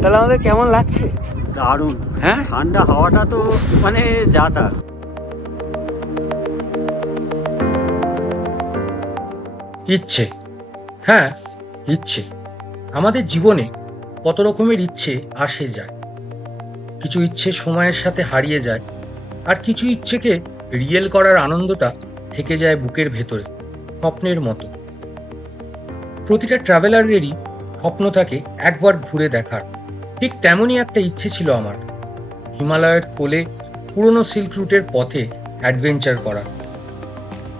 তাহলে আমাদের কেমন লাগছে? দারুণ। হ্যাঁ, ঠান্ডা হাওয়াটা তো মানে যা তা। ইচ্ছে, হ্যাঁ ইচ্ছে। আমাদের জীবনে কত রকমের ইচ্ছে আসে যায়। কিছু ইচ্ছে সময়ের সাথে হারিয়ে যায়, আর কিছু ইচ্ছেকে রিয়েল করার আনন্দটা থেকে যায় বুকের ভেতরে স্বপ্নের মতো। প্রতিটা ট্রাভেলারেরই স্বপ্ন থাকে একবার ঘুরে দেখার। ঠিক তেমনই একটা ইচ্ছে ছিল আমার, হিমালয়ের কোলে পুরনো সিল্ক রুটের পথে অ্যাডভেঞ্চার করার।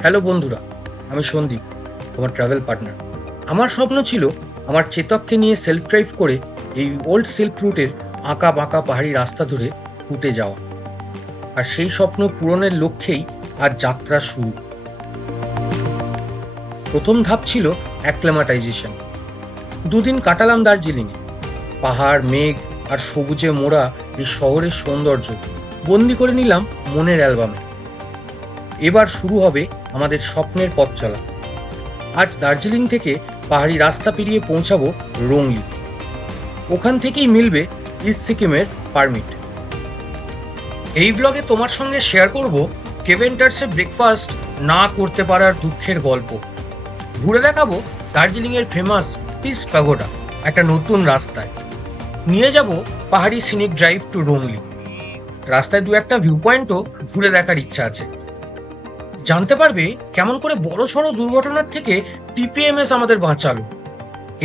হ্যালো বন্ধুরা, আমি সন্দীপ, তোমার ট্রাভেল পার্টনার। আমার স্বপ্ন ছিল আমার চেতককে নিয়ে সেলফ ড্রাইভ করে এই ওল্ড সিল্ক রুটের আঁকা বাঁকা পাহাড়ি রাস্তা ধরে উঠে যাওয়া। আর সেই স্বপ্ন পূরণের লক্ষ্যেই আজ যাত্রা শুরু। প্রথম ধাপ ছিল অ্যাক্লেমাটাইজেশন। দুদিন কাটালাম দার্জিলিংয়ে। পাহাড়, মেঘ আর সবুজে মোড়া এই শহরের সৌন্দর্য বন্দি করে নিলাম মনের অ্যালবামে। এবার শুরু হবে আমাদের স্বপ্নের পথ চলা। আজ দার্জিলিং থেকে পাহাড়ি রাস্তা পেরিয়ে পৌঁছাবো রোংলি। ওখান থেকেই মিলবে ইস্ট সিকিমের পারমিট। এই ব্লগে তোমার সঙ্গে শেয়ার করব কেভেন্টার্সে ব্রেকফাস্ট না করতে পারার দুঃখের গল্প। ঘুরে দেখাবো দার্জিলিংয়ের ফেমাস পিস প্যাগোডা একটা নতুন রাস্তায়। নিয়ে যাব পাহাড়ি সিনিক ড্রাইভ টু রোংলি। রাস্তায় দু একটা ভিউ পয়েন্টও ঘুরে দেখার ইচ্ছা আছে। জানতে পারবে কেমন করে বড় সড়ো দুর্ঘটনার থেকে টিপিএমএস আমাদের বাঁচালো।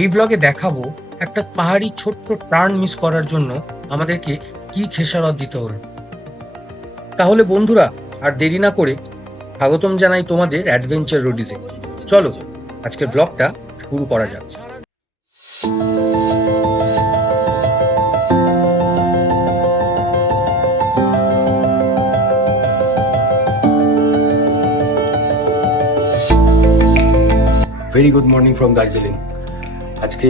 এই ব্লগে দেখাবো একটা পাহাড়ি ছোট্ট টার্ন মিস করার জন্য আমাদেরকে কি খেসারত দিতে হলো। তাহলে বন্ধুরা, আর দেরি না করে স্বাগতম জানাই তোমাদের অ্যাডভেঞ্চার রোডিজে। চলো আজকের ব্লগটা শুরু করা যাক। Very good morning from Darjeeling. আজকে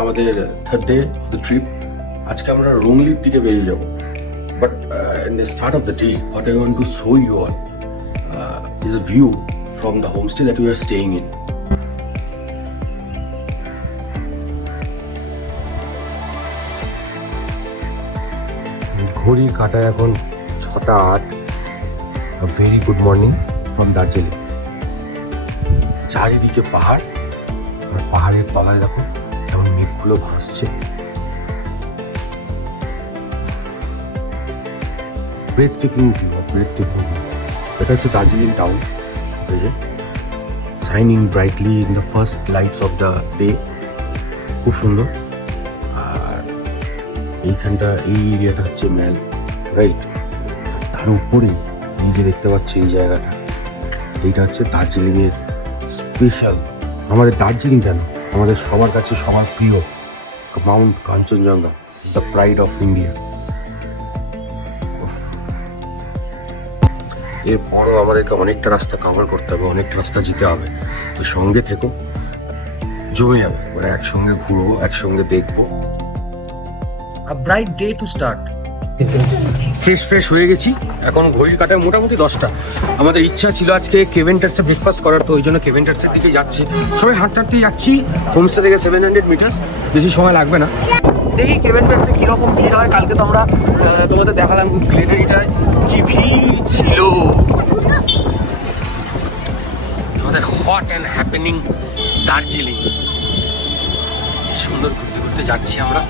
আমাদের third day of the trip. আজকে আমরা রোংলির দিকে বেরিয়ে যাব। But in the start of the day what I want to show you all is a view from the homestay that we are staying in. ঘড়ির কাঁটায় এখন 6:08। Very good morning from Darjeeling. চারিদিকে পাহাড়, আর পাহাড়ের তলায় দেখো কেমন মেঘগুলো ভাসছে। Breathtaking view, breathtaking view. এটা হচ্ছে Darjeeling town, shining brightly in the first lights off the day. খুব সুন্দর। আর এইখানটা, এই এরিয়াটা হচ্ছে ম্যাল, রাইট? তার উপরেই এই যে দেখতে পাচ্ছি এই জায়গাটা, এইটা হচ্ছে দার্জিলিংয়ের স্পেশাল। আমাদের দার্জিলিং কেন, আমাদের সবার কাছে সবার প্রিয় Mount Kanchenjunga, the pride of India. এরপরও আমাদেরকে অনেকটা রাস্তা কভার করতে হবে, অনেকটা রাস্তা যেতে হবে। তো সঙ্গে থেকো, জমে যাবে। মানে একসঙ্গে ঘুরবো, একসঙ্গে দেখবো। আ bright day to start. Fresh হয়ে গেছি। এখন ঘড়ির কাঁটায় মোটামুটি 10টা। আমাদের ইচ্ছা ছিল আজকে কেভেন্টার্সে ব্রেকফাস্ট করার, তো ওই জন্য কেভেন্টার্সের দিকে যাচ্ছি। সবাই হাঁটতে যাচ্ছি হোমস্টে থেকে 700 মিটার্স, বেশি সময় লাগবে না। দেখি কেভেন্টার্সে কীরকম ভিড় হয়। কালকে তো আমরা তোমাদের দেখালাম গ্লেনারিটায় কি ভিড় ছিল। আমাদের হট অ্যান্ড হ্যাপেনিং দার্জিলিং। সুন্দর ঘুরতে ঘুরতে যাচ্ছি আমরা।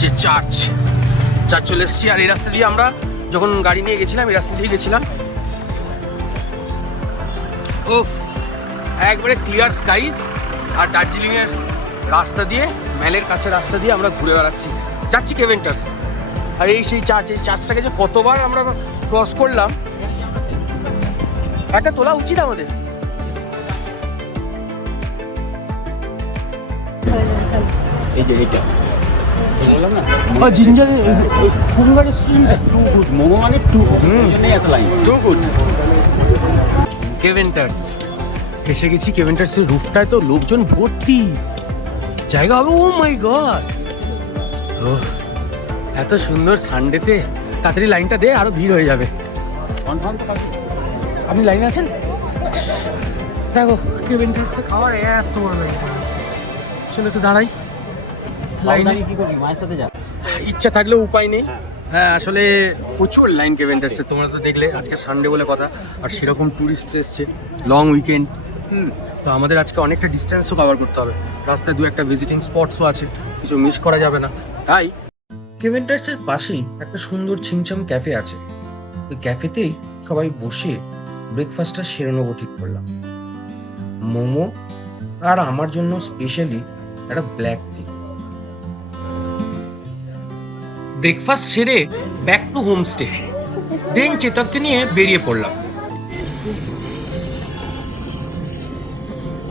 যে চার্চ চলে এসেছি। আর এই রাস্তা দিয়ে আমরা যখন গাড়ি নিয়ে গেছিলাম, এই রাস্তা দিয়ে গেছিলাম। ওফ, একবারে ক্লিয়ার স্কাইজ। আর দার্জিলিংয়ের রাস্তা দিয়ে, ম্যালের কাছে রাস্তা দিয়ে আমরা ঘুরে বেড়াচ্ছি, যাচ্ছি কেভেন্টার্স। আর এই সেই চার্চ, এই চার্চটাকে যে কতবার আমরা ক্রস করলাম। একটা তোলা উচিত আমাদের। এই যে এইটা বললাম না, জিঞ্জার কুকুর রেস্টুরেন্ট টু গুড মোমো মানে টু নেই এত লাইন, টু গুড। কেভেন্টার্স এসে গেছি। কেভেন্টার্সের রুফটায় তো লোকজন ভর্তি, জায়গা হবে। ও মাই গড, এত সুন্দর সানডেতে। তাড়াতাড়ি লাইনটা দে, আরো ভিড় হয়ে যাবে। আপনি লাইনে আছেন? দেখো কেভেন্টার্সে খাওয়ার এত বড় লাইন। চলো একটু দাঁড়াই লাইনে। কি করবি, মায়ের সাথে যা। ইচ্ছা থাকলেও উপায় নেই। হ্যাঁ, আসলে প্রচুর লাইন কেভেন্টার্সে, তোমরা তো দেখলে আজকে সানডে বলে কথা, আর সেরকম ট্যুরিস্ট এসছে, লং উইকেন্ড। তো আমাদের আজকে অনেকটা ডিস্টেন্সও কভার করতে হবে, রাস্তায় দু একটা ভিজিটিং স্পটসও আছে, কিছু মিস করা যাবে না। তাই কেভেন্টার্সের পাশেই একটা সুন্দর ছিমছাম ক্যাফে আছে, ওই ক্যাফেতেই সবাই বসে ব্রেকফাস্টটা সেরে নেবো ঠিক করলাম। মোমো আর আমার জন্য স্পেশালি একটা ব্ল্যাক টি। ব্রেকফাস্ট সেরে ব্যাক টু হোমস্টে, দেন চেতককে নিয়ে বেরিয়ে পড়লাম।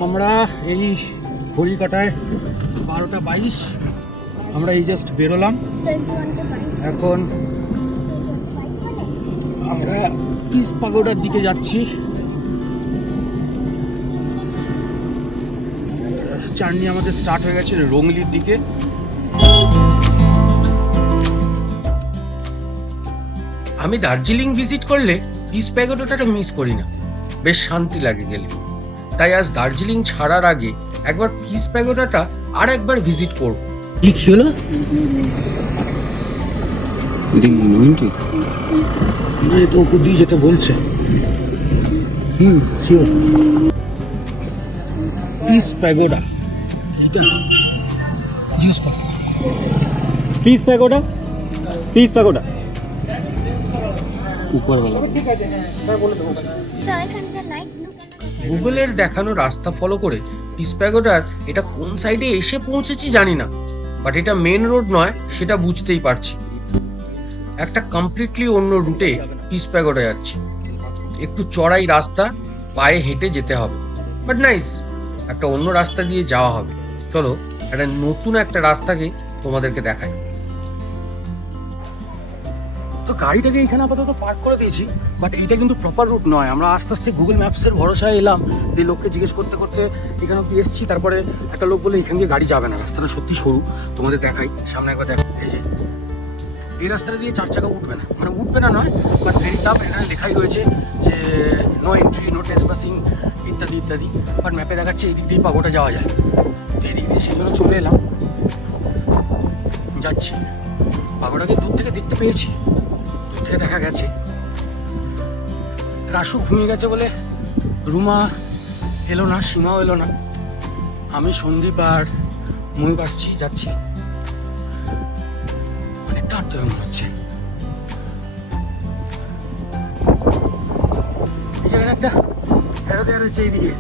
আমরা এই ঘড়ি কাটায় 12:22, আমরা এই জাস্ট বেরোলাম। এখন আমরা পিস পাগোডার দিকে যাচ্ছি। জার্নি আমাদের স্টার্ট হয়ে গেছে রোংলির দিকে। আমি দার্জিলিং ভিজিট করলে পিস প্যাগোডাটা মিস করি না, বেশ শান্তি লাগে গেলে। তাই আজ দার্জিলিং ছাড়ার আগে একবার পিস প্যাগোডাটা আর একবার ভিজিট করব। কি হলো? না, এটা ওপর দিয়ে যেটা বলছে। Sure piece pagoda. Please pagoda, please pagoda উপরওয়ালা। গুগলের দেখানো রাস্তা ফলো করে পিস প্যাগোডার এটা কোন সাইডে এসে পৌঁছেছি জানি না, বাট এটা মেন রোড নয় সেটা বুঝতেই পারছি। একটা কমপ্লিটলি অন্য রুটে পিস প্যাগোডা যাচ্ছি। একটু চড়াই রাস্তা, পায়ে হেঁটে যেতে হবে, বাট নাইস, একটা অন্য রাস্তা দিয়ে যাওয়া হবে। চলো একটা নতুন একটা রাস্তাকে তোমাদেরকে দেখাই। তো গাড়িটাকে এখানে আপাতত পার্ক করে দিয়েছি, বাট এইটা কিন্তু প্রপার রুট নয়। আমরা আস্তে আস্তে গুগল ম্যাপসের ভরসায় এলাম, এই লোককে জিজ্ঞেস করতে করতে এখানে অব্দি এসেছি। তারপরে একটা লোক বলে এখান দিয়ে গাড়ি যাবে না, রাস্তাটা সত্যি সরু। তোমাদের দেখাই, সামনে একবার দেখো, এই যে এই রাস্তাটা দিয়ে 4 চাকা উঠবে না, মানে উঠবে না নয়, বাট ভেরি টাফ। এখানে লেখাই রয়েছে যে নো এন্ট্রি, নো ট্রেসপাসিং ইত্যাদি ইত্যাদি, বাট ম্যাপে দেখাচ্ছে এই দিক দিয়ে পাগোটা যাওয়া যায়। তো এই দিক দিয়ে সেই জন্য চলে এলাম, যাচ্ছি। পাগোটাকে দূর থেকে দেখতে পেয়েছি, দূর থেকে দেখা গেছে। রাসু ঘুমিয়ে গেছে বলে রুমা এলো না, সীমাও এলো না। আমি সন্দীপ আর ময়ূর আসছি, যাচ্ছি। অনেকটা হাঁটতে হবে মনে হচ্ছে। এই জায়গায় একটা এরো দেওয়া রয়েছে এইদিকে,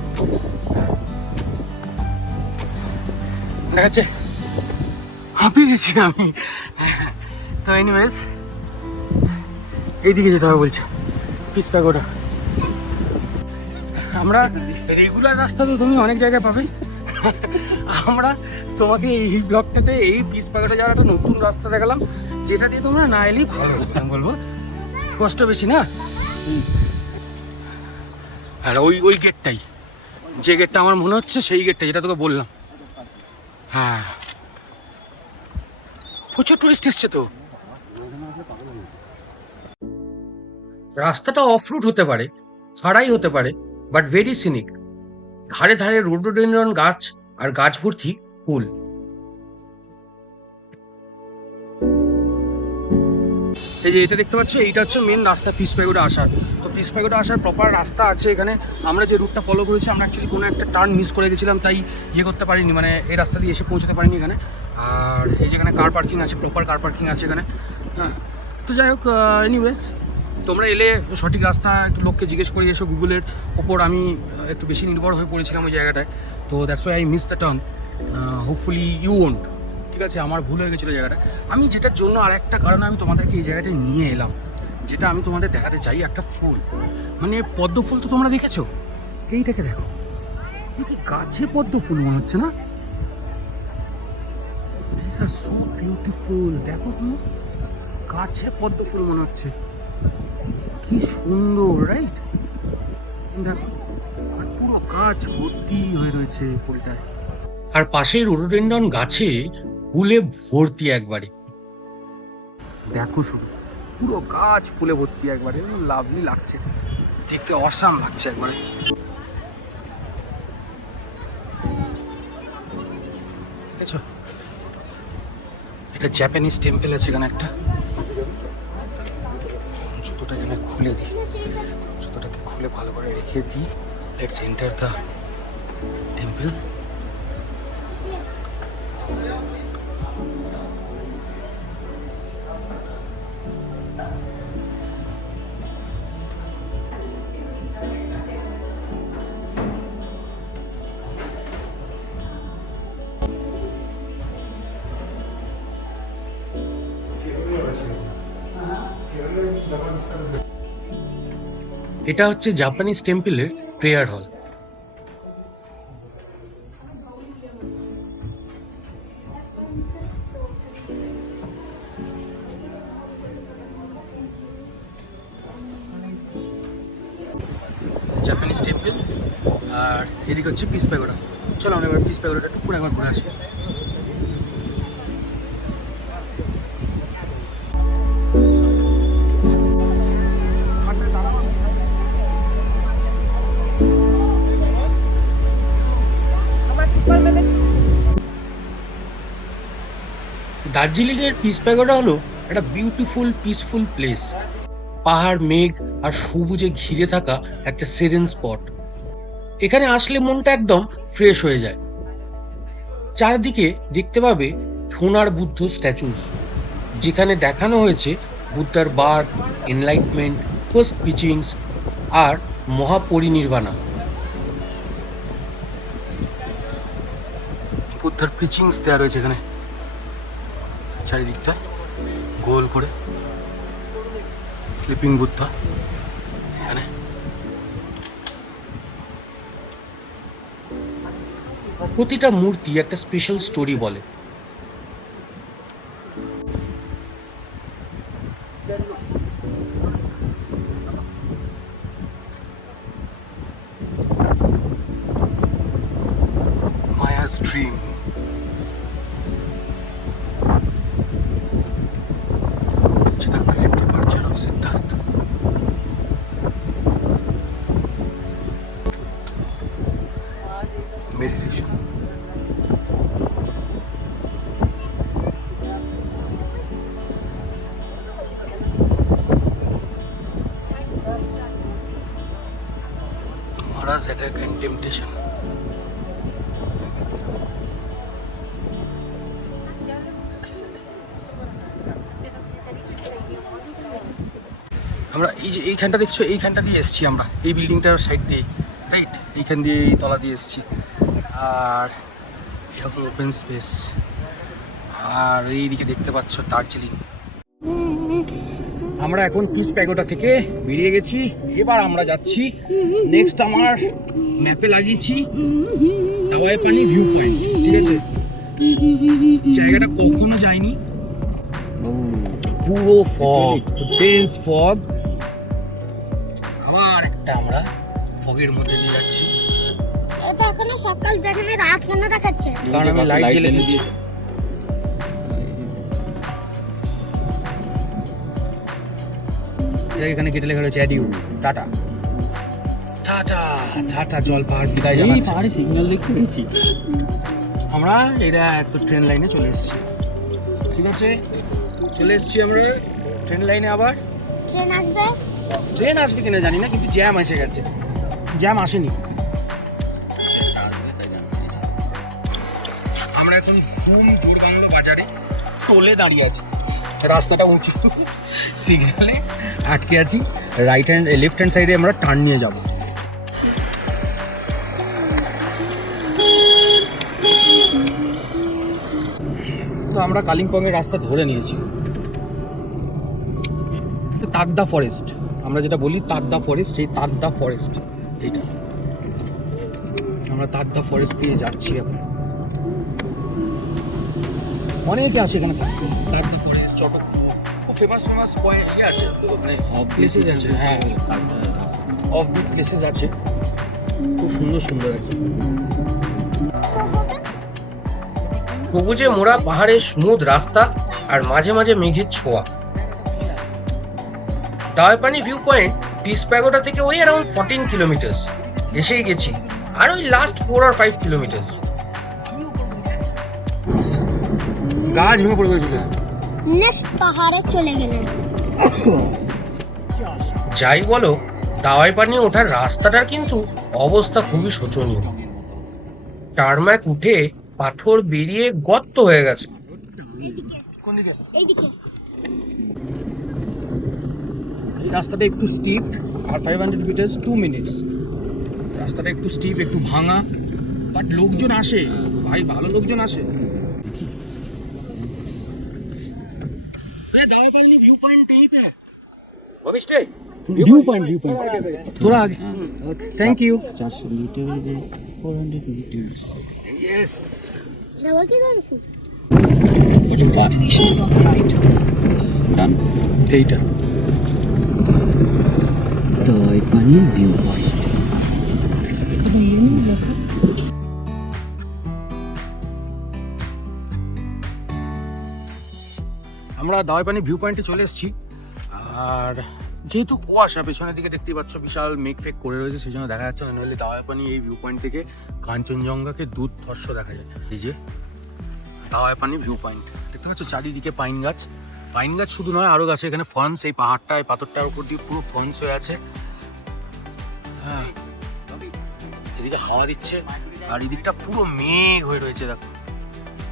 দেখাচ্ছে। হাঁপিয়ে গেছি আমি। তো এনিওয়েজ এইদিকে যেতে হবে বলছে পিস প্যাগোডা। আমরা রেগুলার রাস্তা তো তুমি অনেক জায়গায় পাবে, আমরা তোমাকে এই ব্লকটাতে এই পিস প্যাগোডা যাওয়ার একটা নতুন রাস্তা দেখালাম, যেটা দিয়ে তোমরা না এলেই ভালো, আমি বলবো। কষ্ট বেশি না। আর ওই গেটটাই, যে গেটটা আমার মনে হচ্ছে সেই গেটটা, যেটা তোকে বললাম। হ্যাঁ, প্রচুর টুরিস্ট এসছে তো। রাস্তাটা অফ রুট হতে পারে, খাড়াই হতে পারে, বাট ভেরি সিনিক। ধারে ধারে রোডোডেনড্রন গাছ আর গাছ ভর্তি ফুল। এই যে এটা দেখতে পাচ্ছ, এইটা হচ্ছে মেন রাস্তা পিস প্যাগোডা আসার। তো পিস প্যাগোডা আসার প্রপার রাস্তা আছে এখানে। আমরা যে রুটটা ফলো করেছি, আমরা অ্যাকচুয়ালি কোনো একটা টার্ন মিস করে গেছিলাম, তাই করতে পারিনি, মানে এই রাস্তা দিয়ে এসে পৌঁছাতে পারিনি এখানে। আর এই যেখানে কার পার্কিং আছে, প্রপার কার পার্কিং আছে এখানে। হ্যাঁ, তো যাই হোক, এনিওয়েজ তোমরা এলে সঠিক রাস্তা একটু লোককে জিজ্ঞেস করে এসো। গুগলের ওপর আমি একটু বেশি নির্ভর হয়ে পড়েছিলাম ওই জায়গাটায়, তো that's why I miss the turn. Hopefully you won't. ঠিক আছে, আমার ভুল হয়ে গেছিলো জায়গাটা। আমি যেটার জন্য আর একটা কারণে আমি তোমাদেরকে এই জায়গাটায় নিয়ে এলাম, যেটা আমি তোমাদের দেখাতে চাই, একটা ফুল, মানে পদ্ম ফুল। তো তোমরা দেখেছো, এইটাকে দেখো, কি গাছে পদ্ম ফুল মনে হচ্ছে না? This are so beautiful. দেখো তুমি, গাছে পদ্ম ফুল মনে হচ্ছে, কি সুন্দর, রাইট? দেখো, আর পুরো গাছ ভর্তি হয়ে রয়েছে ফুলটায়। আর পাশেই রোডোডেনড্রন গাছে ফুলে ভর্তি একবারে। দেখো শুধু, পুরো গাছ ফুলে ভর্তি একবারে, লাভলি লাগছে দেখতে, অসাম লাগছে একবারে। দেখেছো, এটা জাপানিজ টেম্পল আছে এখানে একটা। জুতোটা এখানে খুলে দিই, জুতোটাকে খুলে ভালো করে রেখে দিই। Let's enter the temple. এটা হচ্ছে জাপানিজ টেম্পলের প্রেয়ার হল। জাপানিজ টেম্পল, আর এদিকে হচ্ছে পিস প্যাগোডা। চলো আমরা এবার পিস প্যাগোডাটা একটু পুরো একবার ঘুরে আসি। দার্জিলিংয়ের পিস প্যাগোডা হলো একটা বিউটিফুল পিসফুল প্লেস। পাহাড়, মেঘ আর সবুজে ঘিরে থাকা একটা সেরেন স্পট। এখানে আসলে মনটা একদম ফ্রেশ হয়ে যায়। চারদিকে দেখতে পাবে সোনার বুদ্ধ স্ট্যাচুস, যেখানে দেখানো হয়েছে বুদ্ধার বার্থ, এনলাইটমেন্ট, ফার্স্ট টিচিংস আর মহাপরিনির্বাণা। বুদ্ধার প্রিচিংস দেওয়া রয়েছে এখানে চারিদিকটা গোল করে। স্লিপিং বুদ্ধা এখানে। প্রতিটা মূর্তি একটা স্পেশাল স্টোরি বলে। মায়া's dream. It's the great departure of Siddhartha. Meditation. Mara's attack and temptation. আমরা এই যে এইখানটা দেখছো, এইখানটা দিয়ে এসছি আমরা, এই বিল্ডিংটার সাইড দিয়ে, রাইট? এইখান দিয়ে এই তলা দিয়ে এসছি। আর এরকম ওপেন স্পেস, আর এইদিকে দেখতে পাচ্ছ দার্জিলিং। আমরা এখন পিস প্যাগোডা থেকে বেরিয়ে গেছি। এবার আমরা যাচ্ছি নেক্সট, আমার ম্যাপে লাগিয়েছি দাওয়াই পানি ভিউ পয়েন্ট। ঠিক আছে, জায়গাটা কখনো যায়নি, পুরো ফগ, ডেন্স ফগ। আবার একটা আমরা ফগের মধ্যে দিয়ে যাচ্ছি। এটা এখনো সকাল দেখানে রাত কেন দেখাচ্ছে? কারণ আমি লাইট জ্বেলে দিয়েছি। এখানে কেটে লেখা রয়েছে অ্যাডিউ, টাটা টাটা টাটা। জল পাহাড় বিদায় জানাচ্ছে। পাহাড়ে সিগন্যাল দেখতে পেয়েছি আমরা এটা একটা ট্রেন লাইনে চলে এসেছি। ঠিক আছে, চলে এসেছি আমরা ট্রেন লাইনে। আবার ট্রেন আসবে? ট্রেন আসবে কিনা জানি না, কিন্তু জ্যাম এসে গেছে। জ্যাম আসেনি। আমরা এখন ফুল জোরবাংলো বাজারে টোলে দাঁড়িয়ে আছি। রাস্তাটা উঁচু, সিগন্যালে আটকে আছি। রাইট হ্যান্ড লেফট হ্যান্ড সাইডে আমরা টার্ন নিয়ে যাব। তো আমরা কালিম্পংয়ের রাস্তা ধরে নিয়েছি। তাকদা ফরেস্ট, আমরা যেটা বলি তাকদা ফরেস্ট, এই তাকদা ফরেস্ট এইটা। আমরা তাকদা ফরেস্ট দিয়ে যাচ্ছি এখন। অনেকে আসে এখানে Takdah forest, Chatakpur, famous famous point ইয়ে আছে, মানে প্লেসেস আছে। হ্যাঁ, অফ বিট প্লেসেস আছে, খুব সুন্দর সুন্দর আছে। সবুজে মোড়া পাহাড়ের স্মুথ রাস্তা আর মাঝে মাঝে মেঘের ছোঁয়া। দাওয়াই পানি ভিউ পয়েন্ট পিস প্যাগোডা থেকে ওই অ্যারাউন্ড 14 কিলোমিটার্স। এসেই গেছি, আর ওই লাস্ট 4 or 5 কিলোমিটার্স। গাছ ভেঙে পড়ে গেছিল। নেক্সট পাহাড়ে চলে গেলেন। যাই বলো, দাওয়াই পানি ওঠার রাস্তাটার কিন্তু অবস্থা খুবই শোচনীয়। টারমাক উঠে পাথর বেরিয়ে গর্ত হয়ে গেছে। এইদিকে এই রাস্তাটা একটু স্টিপ, আর 500 মিটার্স 2 মিনিটস। রাস্তাটা একটু স্টিপ, একটু ভাঙা, বাট লোকজন আসে ভাই, ভালো লোকজন আসে। दावा पानी व्यू पॉइंट यहीं पे है। व्यू पॉइंट थोड़ा आगे। Thank you. 400 metre 400 meters। Yes. যাওয়া কি জানছো? Destination is on the right। Done। এইটা দাওয়াই পানি ভিউ পয়েন্ট। আমরা দাওয়াই পানি ভিউ পয়েন্টে চলে এসেছি। আর যেহেতু কুয়াশা, পেছনের দিকে দেখতেই পাচ্ছ বিশাল মেঘ ফেক করে রয়েছে, সেই জন্য দেখা যাচ্ছে না। নইলে দাওয়াই পানি এই ভিউ পয়েন্ট থেকে কাঞ্চনজঙ্ঘাকে দুর্ধর্ষ দেখা যায়। এই যে দাওয়াই পানি ভিউ পয়েন্ট দেখতে পাচ্ছ, চারিদিকে পাইন গাছ। পাইন গাছ শুধু নয়, আরও গাছ। এখানে ফন্স, এই পাহাড়টা, এই পাথরটার উপর দিয়ে পুরো ফন্স হয়ে আছে। হ্যাঁ, এদিকে হাওয়া দিচ্ছে, আর এদিকটা পুরো মেঘ হয়ে রয়েছে। দেখো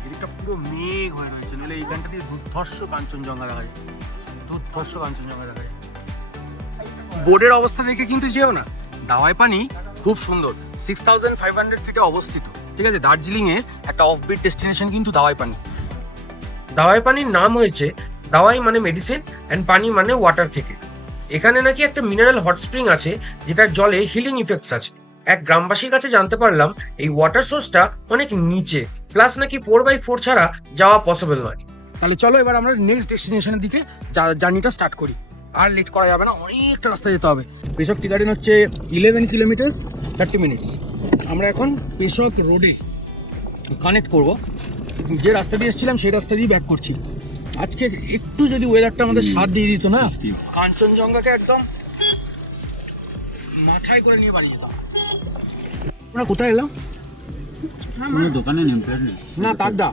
এদিকটা পুরো মেঘ হয়ে রয়েছে, নাহলে এইখানটা দিয়ে দুর্ধর্ষ কাঞ্চনজঙ্ঘা দেখা যায়। দুর্ধর্ষ কাঞ্চনজঙ্ঘা দেখা যায়। বোর্ডের অবস্থা দেখে কিন্তু যেও না। দাওয়াই পানি খুব সুন্দর, 6500 ফিটে অবস্থিত। ঠিক আছে, দার্জিলিংয়ের একটা অফবিট ডেস্টিনেশন কিন্তু দাওয়াই পানি। দাওয়াই পানির নাম হয়েছে, দাওয়াই মানে মেডিসিন অ্যান্ড পানি মানে ওয়াটার থেকে। এখানে নাকি একটা মিনারেল হট স্প্রিং আছে, যেটার জলে হিলিং ইফেক্টস আছে। এক গ্রামবাসীর কাছে জানতে পারলাম এই ওয়াটার সোর্সটা অনেক নিচে, প্লাস নাকি 4x4 ছাড়া যাওয়া পসিবল নয়। তাহলে চলো এবার আমরা নেক্সট ডেস্টিনেশনের দিকে জার্নিটা স্টার্ট করি। আর লেট করা যাবে না, অনেকটা রাস্তা যেতে হবে। পেশক টি গার্ডেন হচ্ছে 11 কিলোমিটার 30 মিনিটস। আমরা এখন পেশক রোডে কানেক্ট করব। যে রাস্তা দিয়ে এসেছিলাম সেই রাস্তা দিয়ে ব্যাক করছি। আজকে একটু যদি ওয়েদারটা আমাদের সাথ দিয়ে দিত না, কাঞ্চনজঙ্ঘাকে একদম মাথায় করে নিয়ে বাড়ি যেতাম। আমরা কোথায় এলাম? কোনো দোকানে নেম প্লেট নেই। না, তাকদা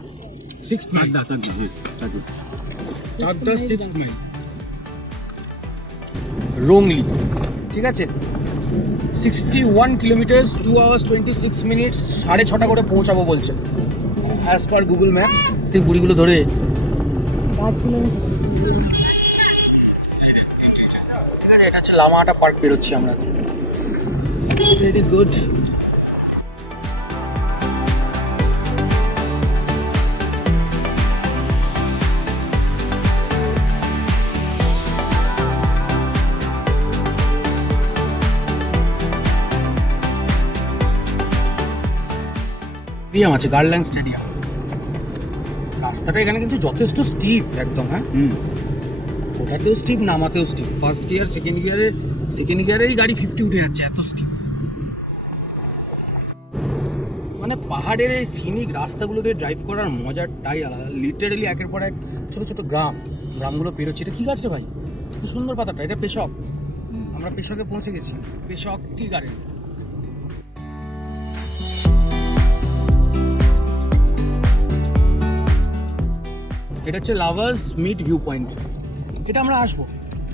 6 মাইল। তাকদা 6 মাইল রোংলি। ঠিক আছে, 61 কিলোমিটার 2 hours 26 মিনিটস। 6:30 করে পৌঁছাবো বলছে অ্যাজ পার গুগল ম্যাপ। ঠিক গুড়িগুলো ধরে 5 কিলোমিটার। ঠিক আছে, এটা হচ্ছে লামাহাটা পার্ক বেরোচ্ছি আমরা। Very good. স্টেডিয়াম আছে, গার্ডল্যান্ড স্টেডিয়াম। রাস্তাটা এখানে কিন্তু যথেষ্ট স্টিপ একদম। হ্যাঁ, ওঠাতেও স্টিপ, নামাতেও স্টিপ। ফার্স্ট গিয়ার, সেকেন্ড গিয়ারেই গাড়ি 50 উঠে যাচ্ছে, এত স্টিপ। মানে পাহাড়ের এই সিনিক রাস্তাগুলোতে ড্রাইভ করার মজাটাই আলাদা। লিটারেলি একের পর এক ছোটো ছোটো গ্রামগুলো পেরোচ্ছে। এটা কি গাছ রে ভাই, খুব সুন্দর পাতাটা। এটা পেশক। আমরা পেশকে পৌঁছে গেছি, পেশক টি গার্ডেন। এটা হচ্ছে লাভার্স মিট ভিউ পয়েন্ট। এটা আমরা আসবো,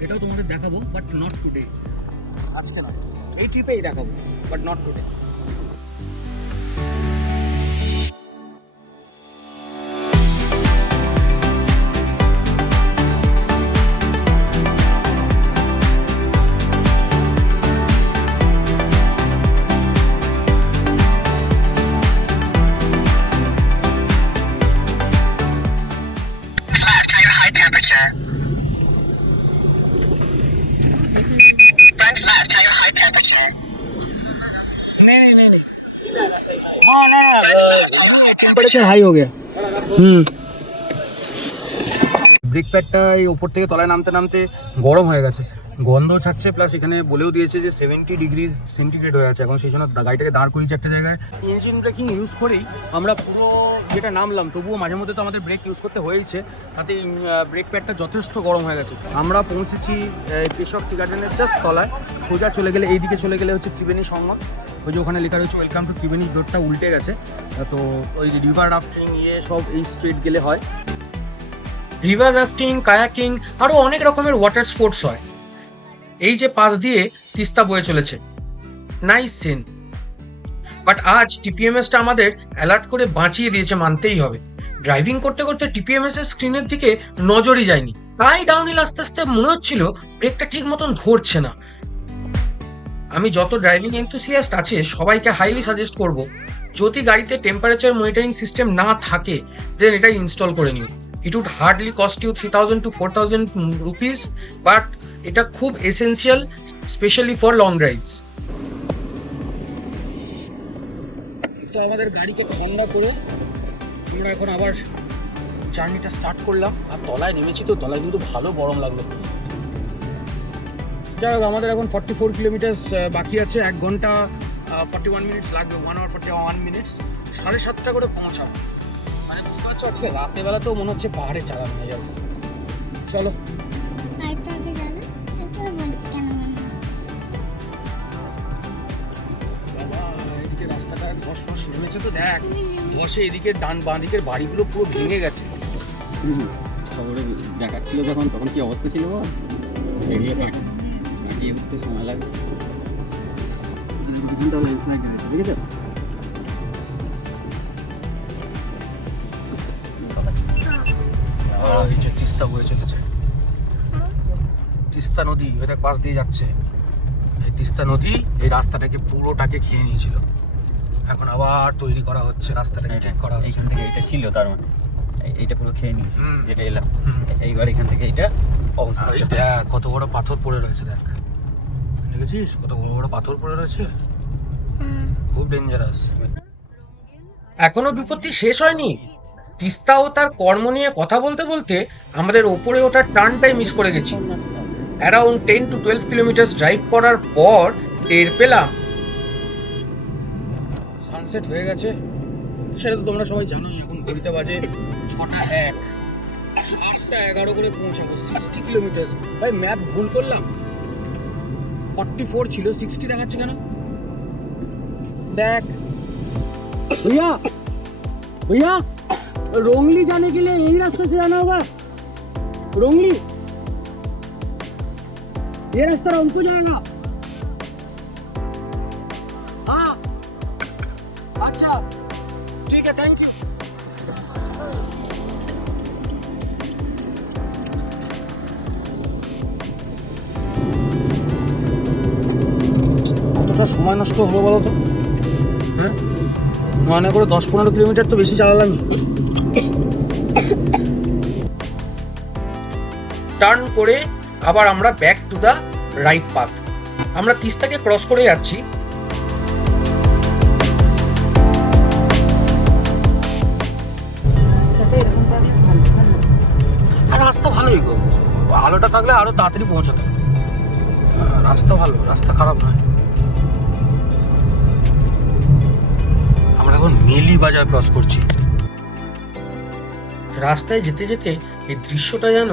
এটাও তোমাদের দেখাবো, বাট নট টুডে। আজকে না, এই ট্রিপেই দেখাবো, but not today. High temperature. Front left, higher high temperature. Temperature high हो गया। ব্রেক প্যাডটা এই ওপর থেকে তলায় নামতে নামতে গরম হয়ে গেছে, গন্ধ ছাড়ছে। প্লাস এখানে বলেও দিয়েছে যে 70 ডিগ্রি সেন্টিগ্রেড হয়ে আছে এখন। সেই জন্য গাড়িটাকে দাঁড় করিয়েছে একটা জায়গায়। ইঞ্জিন ব্রেকিং ইউজ করেই আমরা পুরো যেটা নামলাম, তবুও মাঝে মধ্যে তো আমাদের ব্রেক ইউজ করতে হয়েছে, তাতে ব্রেক প্যাডটা যথেষ্ট গরম হয়ে গেছে। আমরা পৌঁছেছি পেশক টি গার্ডেনের জাস্ট তলায়। সোজা চলে গেলে, এই দিকে চলে গেলে হচ্ছে ত্রিবেণী সঙ্গম। ওই যে ওখানে লেখা রয়েছে ওয়েলকাম টু ত্রিবেণী, রোডটা উল্টে গেছে। তো ওই যে রিভার রাফটিং সব এই স্ট্রিট গেলে হয়। রিভার রাফটিং, কায়াকিং আরও অনেক রকমের ওয়াটার স্পোর্টস হয়। এই যে পাশ দিয়ে তিস্তা বয়ে চলেছে, নাইস সিন। বাট আজ টিপিএমএসটা আমাদের অ্যালার্ট করে বাঁচিয়ে দিয়েছে, মানতেই হবে। ড্রাইভিং করতে করতে টিপিএমএস এর স্ক্রিনের দিকে নজরই যায়নি, তাই ডাউনহিল আস্তে আস্তে মনে হচ্ছিল ব্রেকটা ঠিক মতন ধরছে না। আমি যত ড্রাইভিং এনথুসিয়াস্ট আছে সবাইকে হাইলি সাজেস্ট করব, যদি গাড়িতে টেম্পারেচার মনিটরিং সিস্টেম না থাকে দেন এটা ইনস্টল করে নিও। It would hardly cost you 3000 to 4000 rupees, but এটা খুব essential, specially for long drives. তো আমাদের গাড়িকে ঠান্ডা করে আমরা এখন আবার জার্নিটা স্টার্ট করলাম। আর তলায় নেমেছি, তো তলায় কিন্তু ভালো গরম লাগলো। যাই হোক, আমাদের এখন 44 কিলোমিটার বাকি আছে, 1 ঘন্টা 41 মিনিটস লাগবে, 1 hour 41 মিনিটস। 7:30 করে পৌঁছাবো। মানে বুঝতে পারছো, আজকে রাতের বেলা তো মনে হচ্ছে পাহাড়ে চালানো হয়ে যাবে। চলো। আরেকটা আগে জানো, এরপরে বলছি কেন এদিকে রাস্তাটা ধস ফস নেমেছে, তো দেখ ধসে এদিকে ডান বাঁ দিকের বাড়িগুলো পুরো ভেঙে গেছে। খবরে দেখাচ্ছিল যখন, তখন কি অবস্থা ছিল বল? এরিয়া কাটিয়ে উঠতে সময় লাগবে। 2 ঘন্টা ল্যান্ডস্লাইড হয়েছে, দেখেছো? এই যে তিস্তা বয়ে চলেছে, তিস্তা নদী ওই দেখ পাশ দিয়ে যাচ্ছে। এই তিস্তা নদী এই রাস্তাটাকে পুরোটাকে খেয়ে নিয়েছিল, এখন আবার তৈরি করা হচ্ছে, রাস্তাটাকে ঠিক করা হচ্ছে। এইখান থেকে এটা ছিল, তার মানে এইটা পুরো খেয়ে নিয়েছি যেটা এলাম। হুম। এইবার এখান থেকে এটা অবস্থা। আর এই দেখ কত বড় পাথর পড়ে রয়েছে, দেখ দেখেছিস কত বড় বড় পাথর পড়ে রয়েছে, খুব ডেঞ্জারাস। এখনো বিপত্তি শেষ হয়নি। তিস্তা ও তার কর্ম নিয়ে কথা বলতে বলতে আমাদের ওপরে ওঠার টার্নটাই মিস করে গেছি। অ্যারাউন্ড 10 to 12 কিলোমিটার ড্রাইভ করার পর টের পেলাম সানসেট হয়ে গেছে। সেটা তো তোমরা সবাই জানোই। এখন ঘড়িতে বাজে 6:01, 8:11 করে পৌঁছাবো। 60 কিলোমিটার। ভাই ম্যাপ ভুল করলাম, 44 ছিল, 60 দেখাচ্ছে কেন? देख भैया भैया रोंगली जाने के लिए यही रास्ते से जाना होगा। रोंगली ये रास्ता उनको जाएगा। हाँ अच्छा ठीक है, थैंक यू। কতটা সময় নষ্ট হলো বলো তো? হ্যাঁ, মনে করে 10-15 কিলোমিটার তো বেশি চালালামই। টার্ন করে আবার আমরা back to the right path. আমরা তিস্তাকে ক্রস করে যাচ্ছি। আর রাস্তা ভালোই গো, আলোটা থাকলে আরো তাড়াতাড়ি পৌঁছাতে। রাস্তা ভালো, রাস্তা খারাপ নয়। আমরা এখন মেলি বাজার ক্রস করছি। রাস্তায় যেতে যেতে এই দৃশ্যটা যেন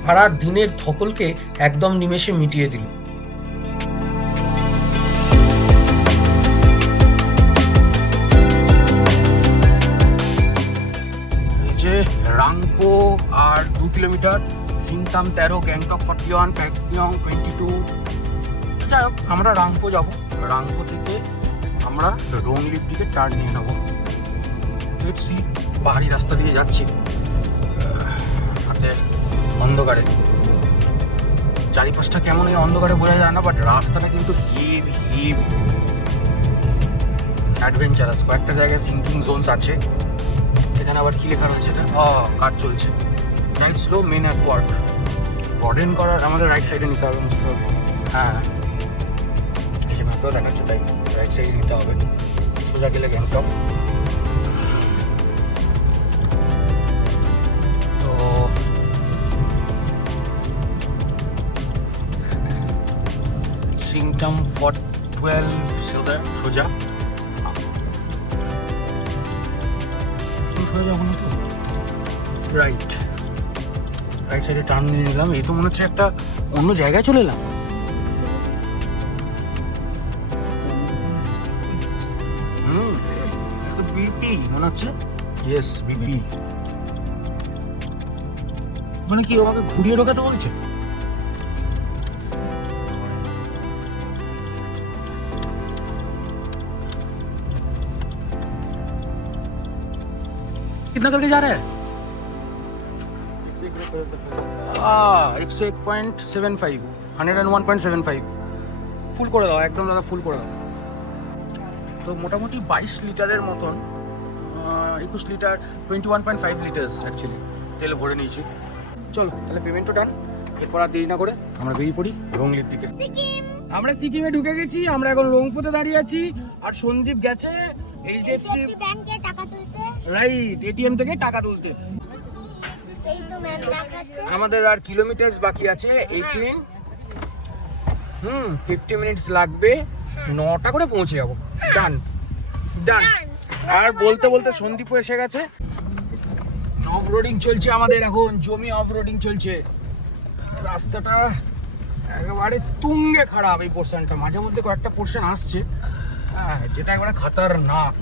সারা দিনের ধকলকে একদম নিমেষে মিটিয়ে দিল। এই যে রাংপো আর 2 কিলোমিটার, সিংতাম 13, গ্যাংটক 41, প্যাকিয়ং 22। যাই হোক, আমরা রাংপো যাব। রাংপো থেকে আমরা রোংলির দিকে টার্ন নিয়ে নেব। লেটস সি, পাহাড়ি রাস্তা দিয়ে যাচ্ছি হাতের অন্ধকারে। চারিপাশটা কেমন এই অন্ধকারে বোঝা যায় না, বাট রাস্তাটা কিন্তু হেভি হেভি অ্যাডভেঞ্চারাস। কয়েকটা জায়গায় সিঙ্কিং জোনস আছে। এখানে আবার কি লেখা রয়েছে? এটা কাজ চলছে। Right slow men at work. Broaden করার আমাদের রাইট সাইডে নিতে হবে মোস্ট প্রবলি। হ্যাঁ, এই যে ম্যাপেও দেখাচ্ছে, তাই রাইট সাইডে নিতে হবে। সোজা গেলে গ্যাংটক। তো সিংটাম 12 সোজা সোজা যাবো না তো? রাইট রাইট সাইডে টার্ন নিয়ে নিলাম। এই তো মনে হচ্ছে একটা অন্য জায়গায় চলে এলাম। বিপি মনে হচ্ছে। Yes, BP. মানে কি আমাকে ঘুরিয়ে ঢোকাতে বলছে? कितना करके जा रहा है? 101.75 101.75 ফুল করে দাও, একদম দাদা ফুল করে দাও। তো মোটামুটি 22 লিটারের মতন 21 লিটার 21.5 লিটার্স অ্যাকচুয়ালি তেল ভরে নিয়েছি। চলো তাহলে পেমেন্টও ডান। এরপর আর দেরি না করে আমরা বেরিয়ে পড়ি রংলির দিকে। আমরা সিকিমে ঢুকে গেছি, আমরা এখন রংপুতে দাঁড়িয়ে আছি। আর সন্দীপ গেছে এইচডিএফসি ব্যাংকে টাকা তুলতে। রাইট, এটিএম থেকে টাকা তুলতে। এই তো ম্যাম দেখাচ্ছে। আমাদের আর কিলোমিটার্স বাকি আছে 18। 50 মিনিটস লাগবে, 9টা করে পৌঁছে যাবো। ডান ডান। আর বলতে বলতে সন্দীপও এসে গেছে। অফ রোডিং চলছে আমাদের এখন, জমি অফ রোডিং চলছে। রাস্তাটা একেবারে তুঙ্গে খারাপ এই পোর্শনটা, মাঝে মধ্যে কয়েকটা পোর্শন আসছে হ্যাঁ, যেটা একেবারে খাতারনাক।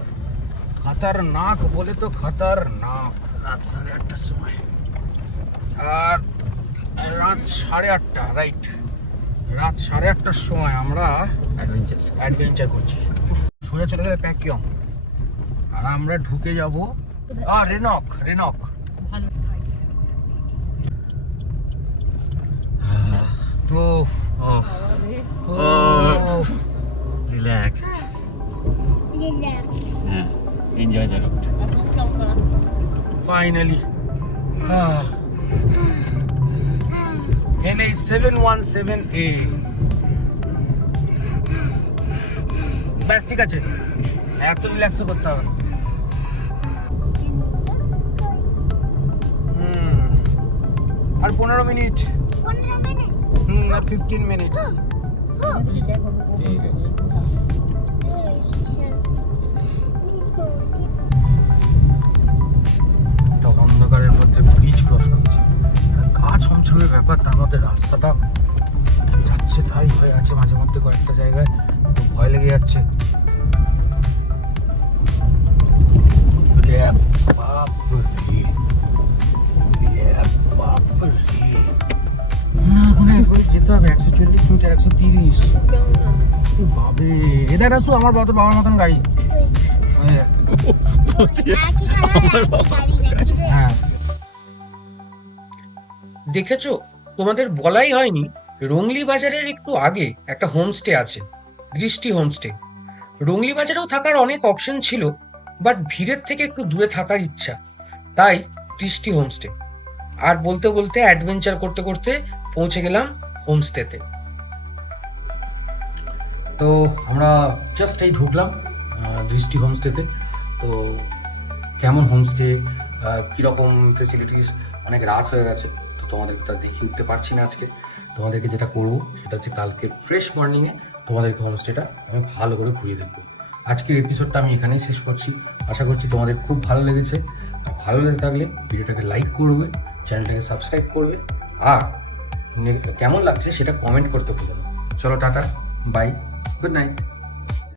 খাতারনাক বলে তো খাতারনাক। রাত 8:30টার সময়, আর রাত 8:30 রাইট, রাত 8:30টার সময় আমরা অ্যাডভেঞ্চার করছি। সোজা চলে গেলে প্যাকিয়ং, আর আমরা ঢুকে যাব Rhenock. Relaxed, enjoy the route. Finally NH 717A। ব্যাস ঠিক আছে, এত রিল্যাক্সও করতে হবে। আর 15 মিনিট, 15 মিনিট। আর 15 মিনিট। ঠিক আছে। একটা অন্ধকারের মধ্যে ব্রিজ ক্রস করছে, গা ছমছমের ব্যাপার। তার মধ্যে রাস্তাটা যাচ্ছে তাই হয়ে আছে, মাঝে মধ্যে কয়েকটা জায়গায় একটু ভয় লেগে যাচ্ছে। যেতে হবে 140 মিটার, 130। বাবে এদের আসু আমার বাবার মতন গাড়ি। হ্যাঁ দেখেছো, তোমাদের বলাই হয়নি, রংলি বাজারের একটু আগে একটা হোমস্টে আছে, দৃষ্টি হোমস্টে। রংলি বাজারেও থাকার অনেক অপশন ছিল, বাট ভিড়ের থেকে একটু দূরে থাকার ইচ্ছা, তাই দৃষ্টি হোমস্টে। আর বলতে বলতে অ্যাডভেঞ্চার করতে করতে পৌঁছে গেলাম হোমস্টেতে। তো আমরা জাস্ট এই ঢুকলাম দৃষ্টি হোমস্টেতে। তো কেমন হোমস্টে, কীরকম ফেসিলিটিস, অনেক রাত হয়ে গেছে, তো তোমাদেরকে তা দেখিয়ে উঠতে পারছি না আজকে। তোমাদেরকে যেটা করবো সেটা হচ্ছে কালকে ফ্রেশ মর্নিংয়ে তোমাদেরকে হোমস্টেটা আমি ভালো করে ঘুরিয়ে দেখবো। আজকের এপিসোডটা আমি এখানেই শেষ করছি। আশা করছি তোমাদের খুব ভালো লেগেছে। ভালো লেগে থাকলে ভিডিওটাকে লাইক করবে, চ্যানেলটাকে সাবস্ক্রাইব করবে, আর কেমন লাগছে সেটা কমেন্ট করতে ভুলো না। চলো টাটা, বাই, গুড নাইট।